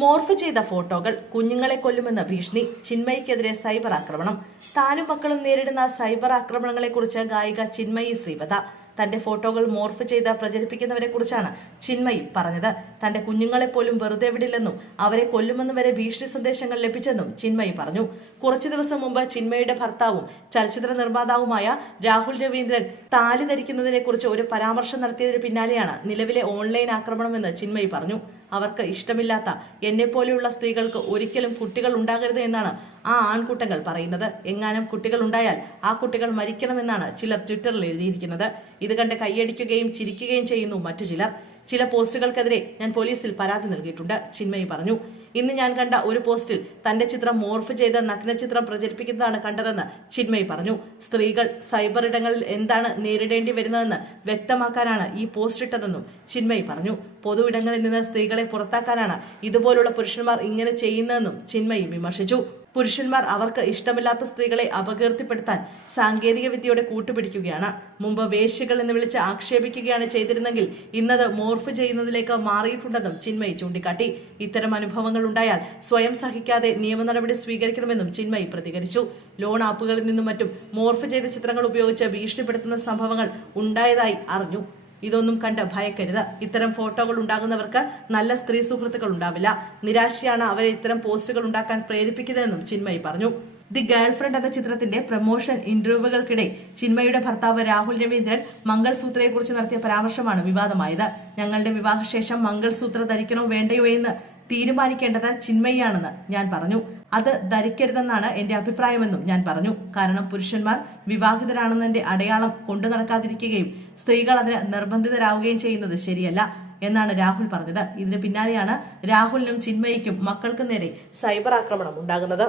Morph ചെയ്ത ഫോട്ടോകൾ കുഞ്ഞുങ്ങളെ കൊല്ലുമെന്ന ഭീഷണി. ചിന്മയിക്കെതിരെ സൈബർ ആക്രമണം. താനും മക്കളും നേരിടുന്ന സൈബർ ആക്രമണങ്ങളെക്കുറിച്ച് ഗായിക ചിന്മയി ശ്രീപദ. തന്റെ ഫോട്ടോകൾ മോർഫ് ചെയ്ത് പ്രചരിപ്പിക്കുന്നവരെ കുറിച്ചാണ് ചിന്മയി പറഞ്ഞത്. തന്റെ കുഞ്ഞുങ്ങളെ പോലും വെറുതെ വിടില്ലെന്നും അവരെ കൊല്ലുമെന്നും വരെ ഭീഷണി സന്ദേശങ്ങൾ ലഭിച്ചെന്നും ചിന്മയി പറഞ്ഞു. കുറച്ചു ദിവസം മുമ്പ് ചിന്മയുടെ ഭർത്താവും ചലച്ചിത്ര നിർമ്മാതാവുമായ രാഹുൽ രവീന്ദ്രൻ താലി ധരിക്കുന്നതിനെ കുറിച്ച് ഒരു പരാമർശം നടത്തിയതിന് പിന്നാലെയാണ് നിലവിലെ ഓൺലൈൻ ആക്രമണമെന്ന് ചിന്മയി പറഞ്ഞു. അവർക്ക് ഇഷ്ടമില്ലാത്ത എന്നെപ്പോലെയുള്ള സ്ത്രീകൾക്ക് ഒരിക്കലും കുട്ടികൾ ഉണ്ടാകരുത് എന്നാണ് ആ ആൺകുട്ടങ്ങൾ പറയുന്നത്. എങ്ങാനും കുട്ടികൾ ഉണ്ടായാൽ ആ കുട്ടികൾ മരിക്കണമെന്നാണ് ചിലർ ട്വിറ്ററിൽ എഴുതിയിരിക്കുന്നത്. ഇത് കണ്ട് കൈയടിക്കുകയും ചിരിക്കുകയും ചെയ്യുന്നു മറ്റു ചിലർ. ചില പോസ്റ്റുകൾക്കെതിരെ ഞാൻ പോലീസിൽ പരാതി നൽകിയിട്ടുണ്ട്. ചിന്മയി പറഞ്ഞു. ഇന്ന് ഞാൻ കണ്ട ഒരു പോസ്റ്റിൽ തന്റെ ചിത്രം മോർഫ് ചെയ്ത നഗ്നചിത്രം പ്രചരിപ്പിക്കുന്നതാണ് കണ്ടതെന്ന് ചിന്മയി പറഞ്ഞു. സ്ത്രീകൾ സൈബർ ഇടങ്ങളിൽ എന്താണ് നേരിടേണ്ടി വരുന്നതെന്ന് വ്യക്തമാക്കാനാണ് ഈ പോസ്റ്റ് ഇട്ടതെന്നും ചിന്മയി പറഞ്ഞു. പൊതു ഇടങ്ങളിൽ നിന്ന് സ്ത്രീകളെ പുറത്താക്കാനാണ് ഇതുപോലുള്ള പുരുഷന്മാർ ഇങ്ങനെ ചെയ്യുന്നതെന്നും ചിന്മയി വിമർശിച്ചു. പുരുഷന്മാർ അവർക്ക് ഇഷ്ടമില്ലാത്ത സ്ത്രീകളെ അപകീർത്തിപ്പെടുത്താൻ സാങ്കേതിക വിദ്യയുടെ കൂട്ടുപിടിക്കുകയാണ്. മുമ്പ് വേശ്യകൾ എന്ന് വിളിച്ച് ആക്ഷേപിക്കുകയാണ് ചെയ്തിരുന്നെങ്കിൽ ഇന്നത് മോർഫ് ചെയ്യുന്നതിലേക്ക് മാറിയിട്ടുണ്ടെന്നും ചിന്മയി ചൂണ്ടിക്കാട്ടി. ഇത്തരം അനുഭവങ്ങൾ ഉണ്ടായാൽ സ്വയം സഹിക്കാതെ നിയമ നടപടി സ്വീകരിക്കണമെന്നും ചിന്മയി പ്രതികരിച്ചു. ലോൺ ആപ്പുകളിൽ നിന്നും മറ്റും മോർഫ് ചെയ്ത ചിത്രങ്ങൾ ഉപയോഗിച്ച് ഭീഷണിപ്പെടുത്തുന്ന സംഭവങ്ങൾ ഉണ്ടായതായി അറിഞ്ഞു. ഇതൊന്നും കണ്ട് ഭയക്കരുത്. ഇത്തരം ഫോട്ടോകൾ ഉണ്ടാകുന്നവർക്ക് നല്ല സ്ത്രീ സുഹൃത്തുക്കൾ ഉണ്ടാവില്ല. നിരാശയാണ് അവരെ ഇത്തരം പോസ്റ്റുകൾ ഉണ്ടാക്കാൻ പ്രേരിപ്പിക്കുന്നതെന്നും ചിന്മയി പറഞ്ഞു. ദി ഗേൾഫ്രണ്ട് എന്ന ചിത്രത്തിന്റെ പ്രമോഷൻ ഇന്റർവ്യൂകൾക്കിടെ ചിന്മയുടെ ഭർത്താവ് രാഹുൽ രവീന്ദ്രൻ മംഗൾസൂത്രയെക്കുറിച്ച് നടത്തിയ പരാമർശമാണ് വിവാദമായത്. ഞങ്ങളുടെ വിവാഹശേഷം മംഗൾസൂത്ര ധരിക്കണോ വേണ്ടയോ എന്ന് തീരുമാനിക്കേണ്ടത് ചിന്മയാണെന്ന് ഞാൻ പറഞ്ഞു. അത് ധരിക്കരുതെന്നാണ് എന്റെ അഭിപ്രായമെന്നും ഞാൻ പറഞ്ഞു. കാരണം പുരുഷന്മാർ വിവാഹിതരാണെന്നതിന്റെ അടയാളം കൊണ്ടു നടക്കാതിരിക്കുകയും സ്ത്രീകൾ അതിന് നിർബന്ധിതരാവുകയും ചെയ്യുന്നത് ശരിയല്ല എന്നാണ് രാഹുൽ പറഞ്ഞത്. ഇതിന് പിന്നാലെയാണ് രാഹുലിനും ചിന്മയിക്കും മക്കൾക്കും നേരെ സൈബർ ആക്രമണം ഉണ്ടാകുന്നത്.